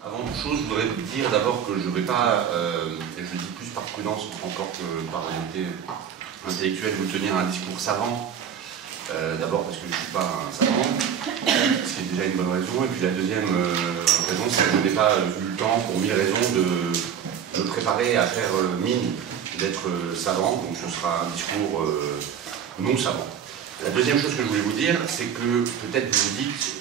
Avant toute chose, je voudrais dire d'abord que je ne vais pas, et je le dis plus par prudence encore que par réalité intellectuelle, vous tenir un discours savant. D'abord parce que je ne suis pas un savant, ce qui est déjà une bonne raison. Et puis la deuxième raison, c'est que je n'ai pas eu le temps, pour mille raisons, de me préparer à faire mine d'être savant. Donc ce sera un discours non savant. La deuxième chose que je voulais vous dire, c'est que peut-être vous vous dites,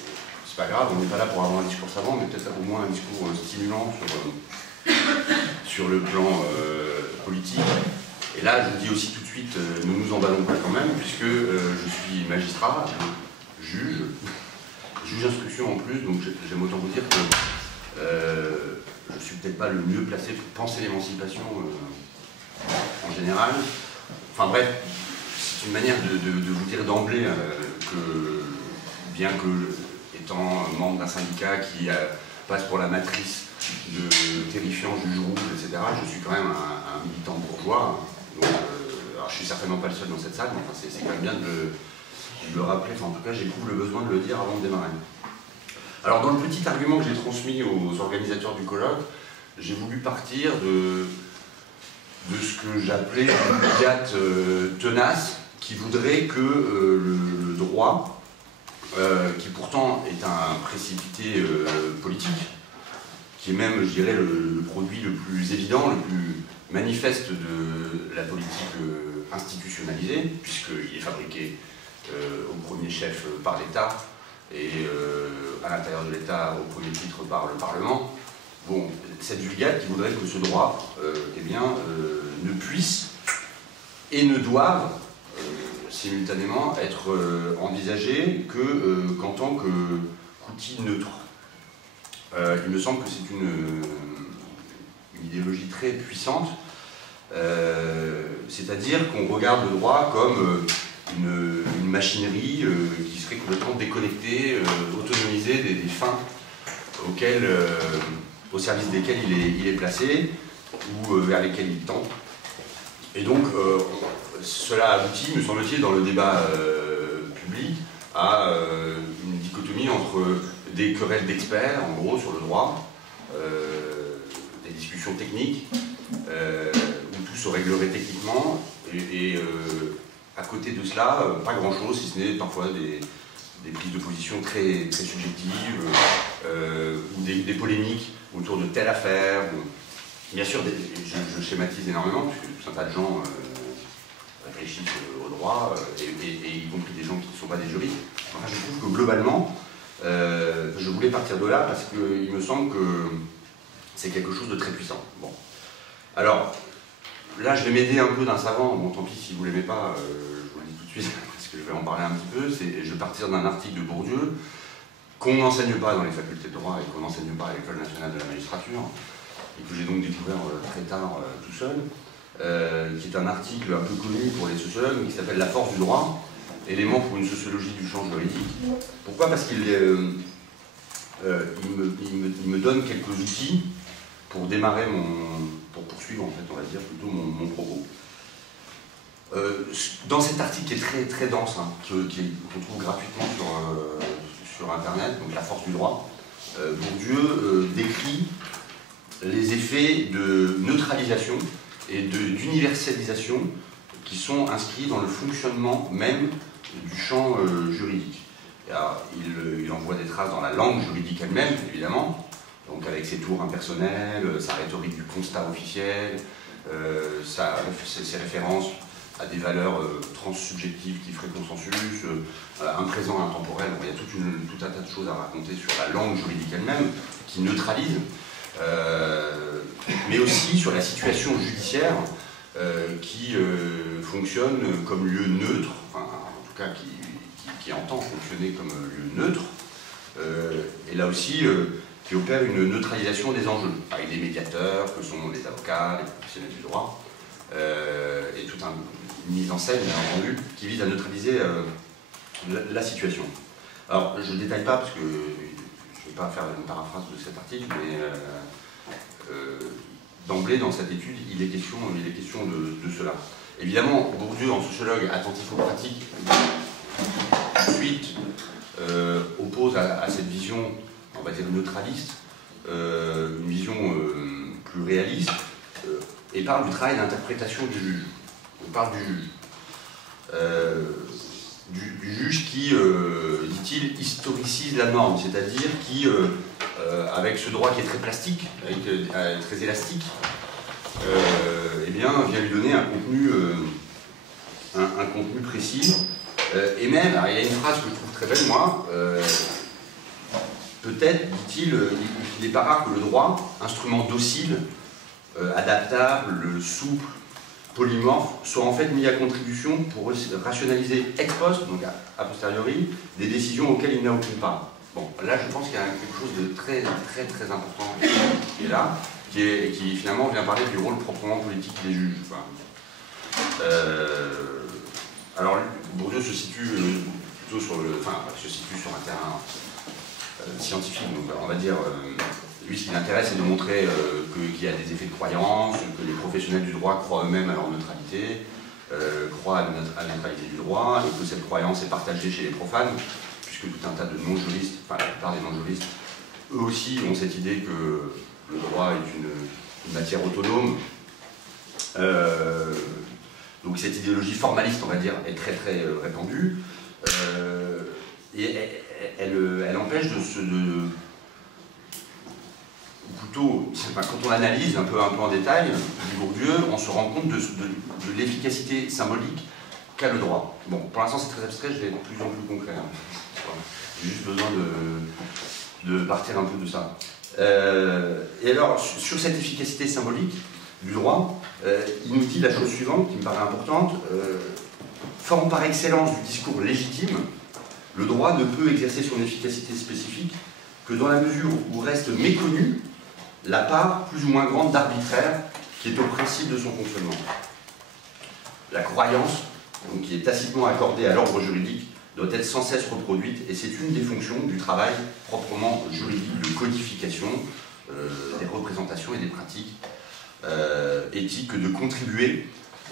c'est pas grave, on n'est pas là pour avoir un discours savant, mais peut-être au moins un discours stimulant sur le plan politique. Et là, je vous dis aussi tout de suite, ne nous emballons pas quand même, puisque je suis magistrat, juge d'instruction en plus, donc j'aime autant vous dire que je ne suis peut-être pas le mieux placé pour penser l'émancipation en général. Enfin bref, c'est une manière de vous dire d'emblée que, bien que étant membre d'un syndicat qui passe pour la matrice de terrifiants juges rouges, etc., je suis quand même un militant bourgeois. Donc, alors je suis certainement pas le seul dans cette salle, mais enfin, c'est quand même bien de le rappeler. Enfin, en tout cas, j'éprouve le besoin de le dire avant de démarrer. Alors, dans le petit argument que j'ai transmis aux organisateurs du colloque, j'ai voulu partir de ce que j'appelais une brigade tenace qui voudrait que le droit, qui pourtant est un précipité politique, qui est même, je dirais, le produit le plus évident, le plus manifeste de la politique institutionnalisée, puisqu'il est fabriqué au premier chef par l'État et à l'intérieur de l'État au premier titre par le Parlement. Bon, cette vulgate qui voudrait que ce droit eh bien, ne puisse et ne doive simultanément être envisagé qu'en tant qu'outil neutre. Il me semble que c'est une idéologie très puissante, c'est-à-dire qu'on regarde le droit comme une machinerie qui serait complètement déconnectée, autonomisée des fins au service desquelles il est placé ou vers lesquelles il tend. Et donc, cela aboutit, me semble-t-il, dans le débat public, à une dichotomie entre des querelles d'experts, en gros, sur le droit, des discussions techniques, où tout se réglerait techniquement, et à côté de cela, pas grand-chose, si ce n'est parfois des prises de position très, très subjectives, ou des polémiques autour de telle affaire. Bien sûr, je schématise énormément, puisque tout un tas de gens réfléchissent au droit, et y compris des gens qui ne sont pas des juristes. Enfin, je trouve que globalement, je voulais partir de là parce qu'il me semble que c'est quelque chose de très puissant. Bon. Alors, là, je vais m'aider un peu d'un savant. Bon, tant pis si vous ne l'aimez pas, je vous le dis tout de suite, parce que je vais en parler un petit peu. Je vais partir d'un article de Bourdieu, qu'on n'enseigne pas dans les facultés de droit et qu'on n'enseigne pas à l'École nationale de la magistrature, et que j'ai donc découvert très tard tout seul, qui est un article un peu connu pour les sociologues, qui s'appelle « La force du droit, élément pour une sociologie du champ juridique ». Pourquoi? Parce qu'il me donne quelques outils pour démarrer pour poursuivre, en fait, on va dire, plutôt mon propos. Dans cet article qui est très, très dense, hein, qu'on trouve gratuitement sur Internet, donc « La force du droit », Bourdieu décrit les effets de neutralisation et d'universalisation qui sont inscrits dans le fonctionnement même du champ juridique. Alors, il en voit des traces dans la langue juridique elle-même, évidemment, donc avec ses tours impersonnels, sa rhétorique du constat officiel, ses références à des valeurs transsubjectives qui feraient consensus, un présent intemporel. Il y a tout un tas de choses à raconter sur la langue juridique elle-même, qui neutralise, mais aussi sur la situation judiciaire qui fonctionne comme lieu neutre, enfin, en tout cas qui entend fonctionner comme lieu neutre, et là aussi qui opère une neutralisation des enjeux, avec des médiateurs que sont les avocats, les professionnels du droit, et toute une mise en scène, bien entendu, qui vise à neutraliser la situation. Alors, je ne détaille pas, parce que je ne vais pas faire une paraphrase de cet article, mais d'emblée, dans cette étude, il est question de cela. Évidemment, Bourdieu, en sociologue attentif aux pratiques, ensuite oppose à cette vision, on va dire, neutraliste, une vision plus réaliste, et parle du travail d'interprétation du juge. On parle du juge qui, dit-il, historicise la norme, c'est-à-dire qui, avec ce droit qui est très plastique, très élastique, eh bien, vient lui donner un contenu précis. Et même, alors, il y a une phrase que je trouve très belle, moi, peut-être, dit-il, il n'est pas rare que le droit, instrument docile, adaptable, souple, polymorphe, soit en fait mis à contribution pour rationaliser ex post, donc a posteriori, des décisions auxquelles il n'a aucune part. Bon, là je pense qu'il y a quelque chose de très important qui est là, qui finalement vient parler du rôle proprement politique des juges. Enfin, alors Bourdieu se situe plutôt sur un terrain scientifique, donc on va dire. Lui, ce qui l'intéresse, c'est de montrer qu'il y a des effets de croyance, que les professionnels du droit croient eux-mêmes à leur neutralité, croient à la neutralité du droit, et que cette croyance est partagée chez les profanes, puisque tout un tas de non-juristes, enfin la plupart des non-juristes, eux aussi ont cette idée que le droit est une matière autonome. Donc cette idéologie formaliste, on va dire, est très répandue, et elle empêche plutôt, quand on analyse un peu en détail du Bourdieu, on se rend compte de l'efficacité symbolique qu'a le droit. Bon, pour l'instant c'est très abstrait, je vais être de plus en plus concret. Hein. J'ai juste besoin de partir un peu de ça. Et alors, sur cette efficacité symbolique du droit, il nous dit la chose suivante, qui me paraît importante. Forme par excellence du discours légitime, le droit ne peut exercer son efficacité spécifique que dans la mesure où reste méconnue la part plus ou moins grande d'arbitraire qui est au principe de son fonctionnement. La croyance, donc, qui est tacitement accordée à l'ordre juridique, doit être sans cesse reproduite, et c'est une des fonctions du travail proprement juridique de codification des représentations et des pratiques éthiques, de contribuer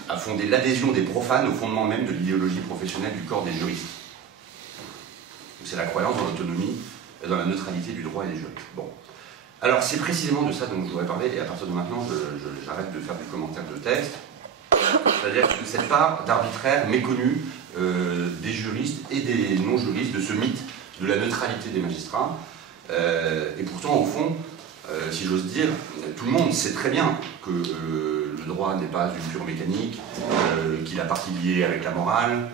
à fonder l'adhésion des profanes au fondement même de l'idéologie professionnelle du corps des juristes. C'est la croyance dans l'autonomie et dans la neutralité du droit et des juristes. Bon. Alors c'est précisément de ça dont je voudrais parler, et à partir de maintenant, j'arrête de faire du commentaire de texte. C'est-à-dire que cette part d'arbitraire méconnue des juristes et des non-juristes, de ce mythe de la neutralité des magistrats, et pourtant au fond, si j'ose dire, tout le monde sait très bien que le droit n'est pas une pure mécanique, qu'il a partie liée avec la morale,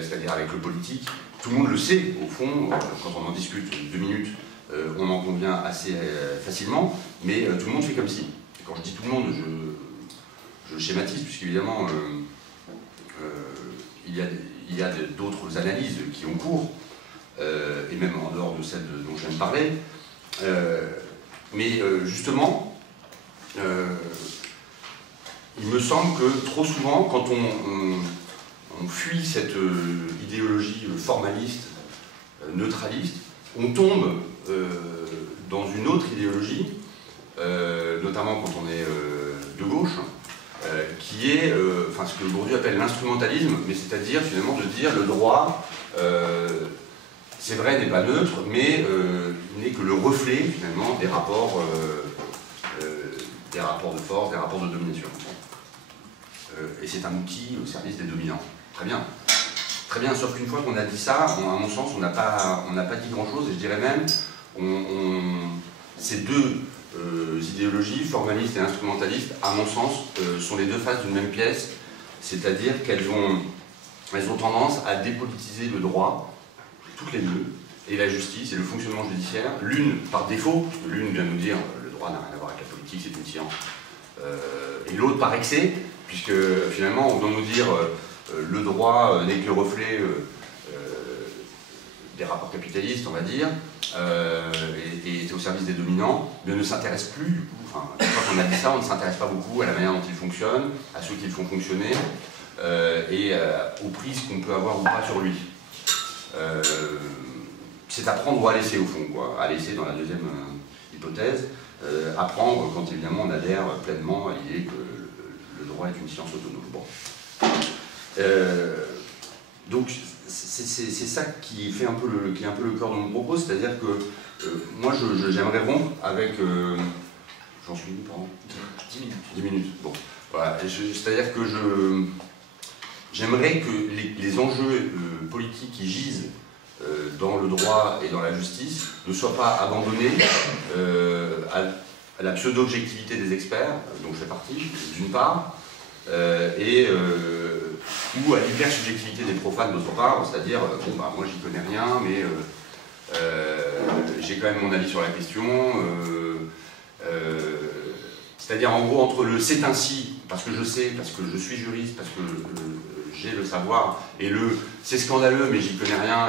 c'est-à-dire avec le politique. Tout le monde le sait, au fond, quand on en discute 2 minutes, on en convient assez facilement, mais tout le monde fait comme si. Et quand je dis tout le monde, je schématise, puisqu'évidemment, il y a d'autres analyses qui ont cours, et même en dehors de celle dont je viens de parler. Mais justement, il me semble que trop souvent, quand on fuit cette idéologie formaliste, neutraliste, on tombe dans une autre idéologie, notamment quand on est de gauche, qui est ce que Bourdieu appelle l'instrumentalisme, mais c'est-à-dire finalement de dire le droit, c'est vrai, n'est pas neutre, mais n'est que le reflet finalement des rapports de force, des rapports de domination. Et c'est un outil au service des dominants. Très bien. Très bien, sauf qu'une fois qu'on a dit ça, à mon sens, on n'a pas dit grand-chose, et je dirais même, ces deux idéologies, formalistes et instrumentalistes, à mon sens, sont les deux faces d'une même pièce, c'est-à-dire qu'elles ont tendance à dépolitiser le droit, toutes les deux, et la justice et le fonctionnement judiciaire, l'une par défaut, parce que l'une vient nous dire le droit n'a rien à voir avec la politique, c'est une science, et l'autre par excès, puisque finalement on doit nous dire le droit n'est que le reflet des rapports capitalistes, on va dire, et est au service des dominants, mais on ne s'intéresse plus, du coup, une fois qu'on a dit ça, on ne s'intéresse pas beaucoup à la manière dont ils fonctionnent, à ceux qui le font fonctionner, et aux prises qu'on peut avoir ou pas sur lui. C'est à prendre ou à laisser au fond, quoi. À laisser dans la deuxième hypothèse, à prendre quand évidemment on adhère pleinement à l'idée que le droit est une science autonome. Bon. Donc c'est ça qui fait un peu le cœur de mon propos, c'est-à-dire que moi, j'aimerais rompre avec... J'en suis où, pardon 10 minutes. 10 minutes, bon. Voilà, c'est-à-dire que j'aimerais que les enjeux politiques qui gisent dans le droit et dans la justice ne soient pas abandonnés à la pseudo-objectivité des experts, dont je fais partie, d'une part, ou à l'hyper-subjectivité des profanes, d'autre part, c'est-à-dire, bon, bah, moi j'y connais rien, mais j'ai quand même mon avis sur la question. C'est-à-dire, en gros, entre le c'est ainsi, parce que je sais, parce que je suis juriste, parce que j'ai le savoir, et le c'est scandaleux, mais j'y connais rien,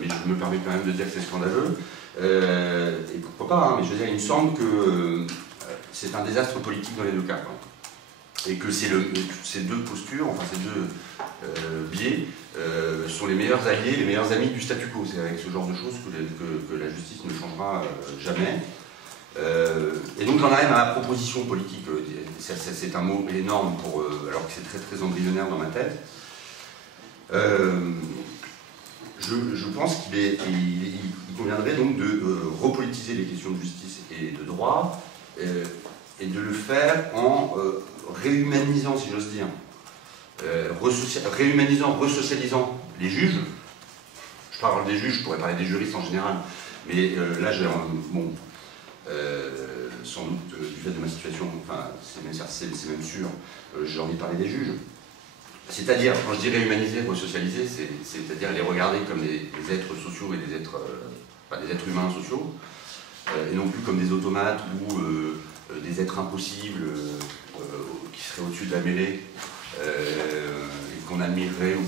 mais je me permets quand même de dire que c'est scandaleux. Et pourquoi pas, hein, mais je veux dire, il me semble que c'est un désastre politique dans les deux cas, quoi. Et que ces deux postures, enfin ces deux biais, sont les meilleurs alliés, les meilleurs amis du statu quo. C'est avec ce genre de choses que la justice ne changera jamais. Et donc j'en arrive à ma proposition politique. C'est un mot énorme alors que c'est très très embryonnaire dans ma tête. Je pense qu'il conviendrait donc de repolitiser les questions de justice et de droit et de le faire en réhumanisant, si j'ose dire, réhumanisant, resocialisant les juges. Je parle des juges, je pourrais parler des juristes en général, mais là j'ai sans doute du fait de ma situation, enfin c'est même sûr, j'ai envie de parler des juges. C'est-à-dire, quand je dis réhumaniser, resocialiser, c'est-à-dire les regarder comme des êtres sociaux et des êtres humains sociaux, et non plus comme des automates ou des êtres impossibles qui seraient au-dessus de la mêlée et qu'on admirerait ou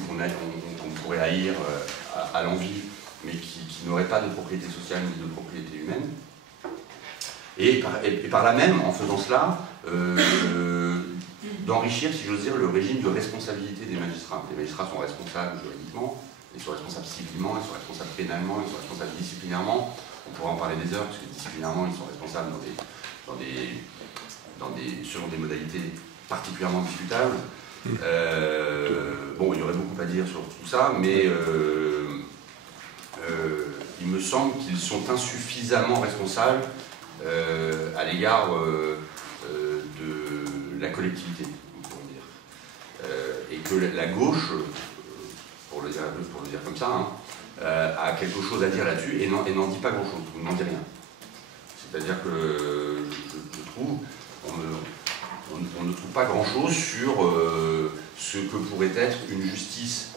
qu'on pourrait haïr à l'envi, mais qui n'auraient pas de propriété sociale ni de propriété humaine. Et par là même, en faisant cela, d'enrichir, si j'ose dire, le régime de responsabilité des magistrats. Les magistrats sont responsables juridiquement, ils sont responsables civilement, ils sont responsables pénalement, ils sont responsables disciplinairement. On pourrait en parler des heures, parce que disciplinairement, ils sont responsables selon des modalités particulièrement discutables. Bon, il y aurait beaucoup à dire sur tout ça, mais il me semble qu'ils sont insuffisamment responsables à l'égard de la collectivité, on pourrait dire. Et que la gauche, pour le dire comme ça, hein, a quelque chose à dire là-dessus et n'en dit pas grand-chose, ou n'en dit rien. C'est-à-dire que je trouve, on ne trouve pas grand-chose sur ce que pourrait être une justice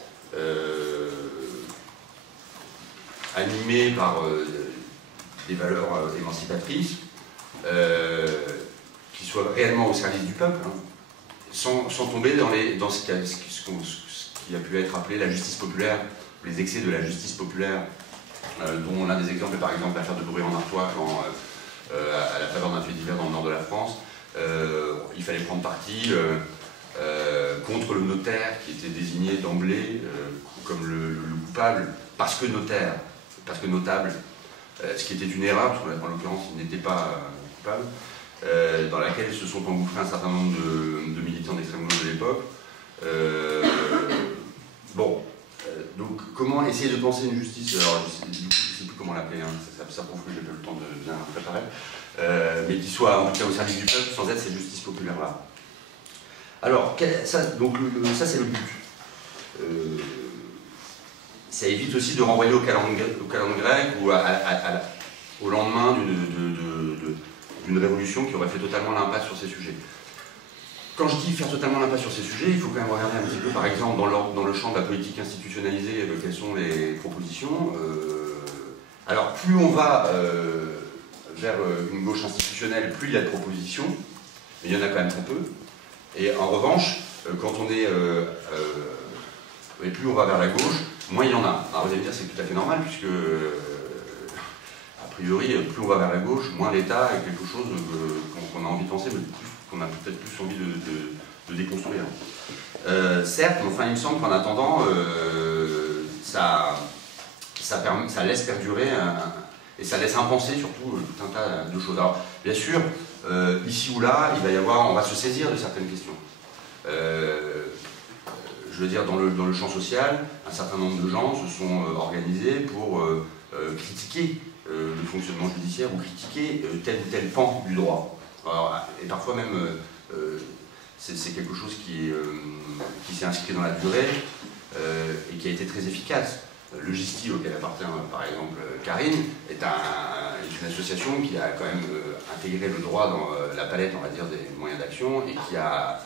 animée par des valeurs émancipatrices, qui soit réellement au service du peuple, hein, sans tomber dans ce qui a pu être appelé la justice populaire, les excès de la justice populaire, dont l'un des exemples est par exemple l'affaire de Bruy-en-Artois, quand, à la faveur d'un fait divers dans le nord de la France, il fallait prendre parti contre le notaire qui était désigné d'emblée comme le coupable, parce que notaire, parce que notable, ce qui était une erreur, parce qu'en l'occurrence il n'était pas coupable, dans laquelle se sont engouffrés un certain nombre de militants d'extrême gauche de l'époque. Bon, donc comment essayer de penser une justice, alors je ne sais plus comment l'appeler, hein, ça prouve que j'ai pas eu le temps de bien préparer, mais qui soit en tout cas au service du peuple sans être cette justice populaire-là. Alors, ça c'est le but. Ça évite aussi de renvoyer au calendrier grec ou au lendemain d'une révolution qui aurait fait totalement l'impasse sur ces sujets. Quand je dis faire totalement l'impasse sur ces sujets, il faut quand même regarder un petit peu, par exemple, dans le champ de la politique institutionnalisée, quelles sont les propositions. Alors, plus on va vers une gauche institutionnelle, plus il y a de propositions, mais il y en a quand même très peu. Et en revanche, quand on est... et plus on va vers la gauche, moins il y en a. Alors vous allez me dire, c'est tout à fait normal, puisque, a priori, plus on va vers la gauche, moins l'État est quelque chose qu'on a envie de penser, mais qu'on a peut-être plus envie de déconstruire. Certes, mais enfin, il me semble qu'en attendant, ça laisse perdurer, et ça laisse impenser surtout tout un tas de choses. Alors, bien sûr, ici ou là, on va se saisir de certaines questions. Je veux dire, dans le champ social, un certain nombre de gens se sont organisés pour critiquer le fonctionnement judiciaire ou critiquer tel ou tel pan du droit. Alors, et parfois même, c'est quelque chose qui s'est inscrit dans la durée et qui a été très efficace. Le GISTI, auquel appartient par exemple Karine, est une association qui a quand même intégré le droit dans la palette, on va dire, des moyens d'action et qui a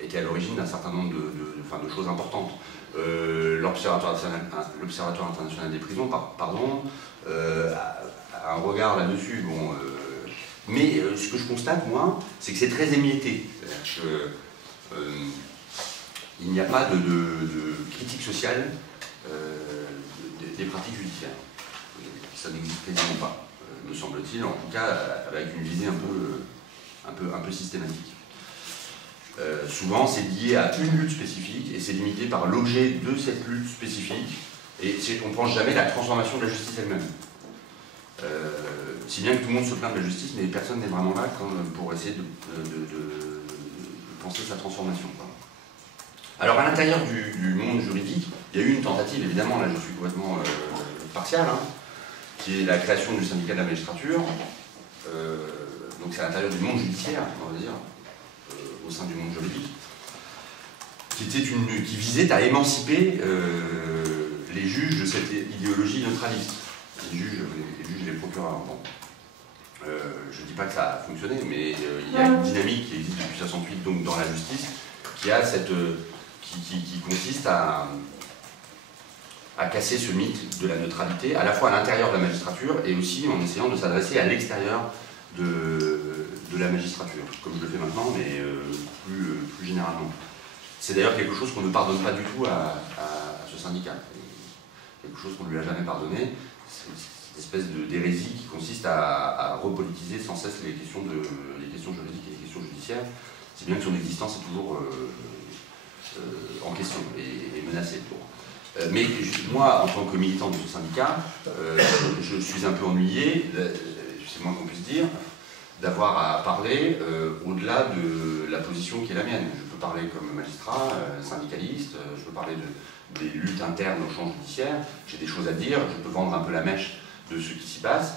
été à l'origine d'un certain nombre de choses importantes. L'Observatoire international des prisons, pardon, a un regard là-dessus. Bon, mais ce que je constate, moi, c'est que c'est très émietté. Il n'y a pas de critique sociale des pratiques judiciaires. Ça n'existe quasiment pas, me semble-t-il, en tout cas avec une visée un peu systématique. Souvent, c'est lié à une lutte spécifique et c'est limité par l'objet de cette lutte spécifique. Et on ne pense jamais la transformation de la justice elle-même. Si bien que tout le monde se plaint de la justice, mais personne n'est vraiment là pour essayer de penser sa transformation. Alors, à l'intérieur du monde juridique, il y a eu une tentative, évidemment, là je suis complètement partial, hein, qui est la création du syndicat de la magistrature. Donc, c'est à l'intérieur du monde judiciaire, on va dire, au sein du monde juridique, qui visait à émanciper les juges de cette idéologie neutraliste. Les juges et les procureurs. Bon. Je ne dis pas que ça a fonctionné, mais il y a une dynamique qui existe depuis 1968 donc dans la justice, qui a qui consiste à casser ce mythe de la neutralité, à la fois à l'intérieur de la magistrature et aussi en essayant de s'adresser à l'extérieur de la magistrature, comme je le fais maintenant, mais plus généralement. C'est d'ailleurs quelque chose qu'on ne pardonne pas du tout à ce syndicat. Quelque chose qu'on ne lui a jamais pardonné, c'est cette espèce d'hérésie qui consiste à repolitiser sans cesse les questions juridiques et les questions judiciaires, si bien que son existence est toujours en question et menacée. Mais moi, en tant que militant de ce syndicat, je suis un peu ennuyé, c'est moins qu'on puisse dire, d'avoir à parler au-delà de la position qui est la mienne. Je peux parler comme magistrat, syndicaliste, je peux parler des luttes internes au champ judiciaire, j'ai des choses à dire, je peux vendre un peu la mèche de ce qui s'y passe,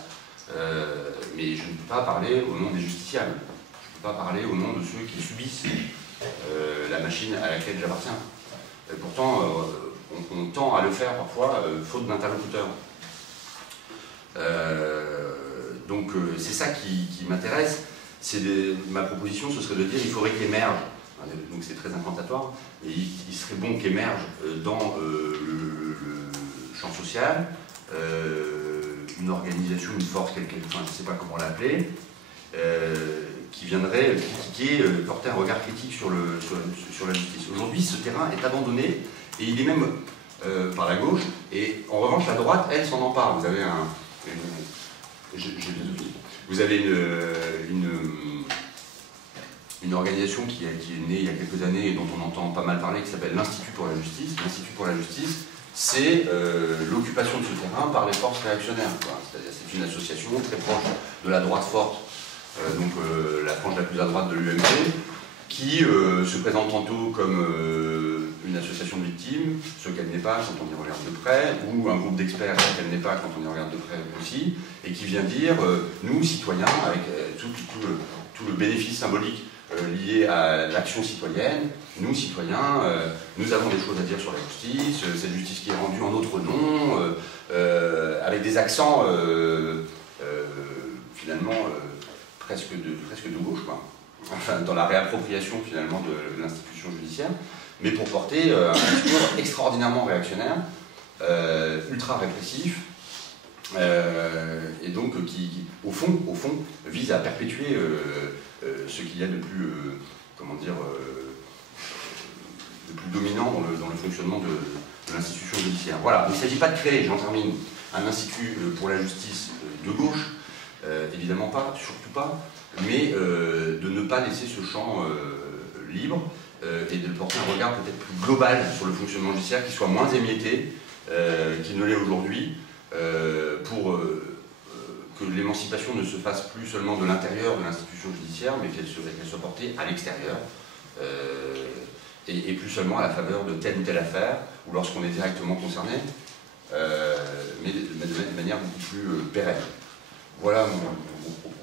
mais je ne peux pas parler au nom des justiciables, je ne peux pas parler au nom de ceux qui subissent la machine à laquelle j'appartiens. Pourtant, on tend à le faire parfois, faute d'interlocuteurs. Donc c'est ça qui m'intéresse. Ma proposition, ce serait de dire qu'il faudrait qu'émerge, donc c'est très incantatoire, et il serait bon qu'émerge dans le champ social une organisation, une force, je ne sais pas comment l'appeler, qui viendrait critiquer, porter un regard critique sur la justice. Aujourd'hui, ce terrain est abandonné, et il est même par la gauche, et en revanche, la droite, elle, s'en empare. Vous avez vous avez une organisation qui est née il y a quelques années et dont on entend pas mal parler, qui s'appelle l'Institut pour la Justice. L'Institut pour la Justice, c'est l'occupation de ce terrain par les forces réactionnaires. C'est une association très proche de la droite forte, donc la frange la plus à droite de l'UMP, qui se présente tantôt comme une association de victimes, ce qu'elle n'est pas quand on y regarde de près, ou un groupe d'experts, ce qu'elle n'est pas quand on y regarde de près aussi, et qui vient dire, nous, citoyens, avec tout le bénéfice symbolique lié à l'action citoyenne, nous, citoyens, nous avons des choses à dire sur la justice, cette justice qui est rendue en notre nom, avec des accents, finalement, presque de gauche, quoi. Enfin, dans la réappropriation, finalement, de l'institution judiciaire, mais pour porter un discours extraordinairement réactionnaire, ultra répressif, et donc qui, au fond, vise à perpétuer ce qu'il y a de plus, de plus dominant dans le fonctionnement de l'institution judiciaire. Voilà, il ne s'agit pas de créer, j'en termine, un institut pour la justice de gauche, évidemment pas, surtout pas, mais de ne pas laisser ce champ libre, et de porter un regard peut-être plus global sur le fonctionnement judiciaire, qui soit moins émietté qu'il ne l'est aujourd'hui, pour que l'émancipation ne se fasse plus seulement de l'intérieur de l'institution judiciaire, mais qu'elle soit portée à l'extérieur, et plus seulement à la faveur de telle ou telle affaire, ou lorsqu'on est directement concerné, mais de manière beaucoup plus pérenne. Voilà mon propos.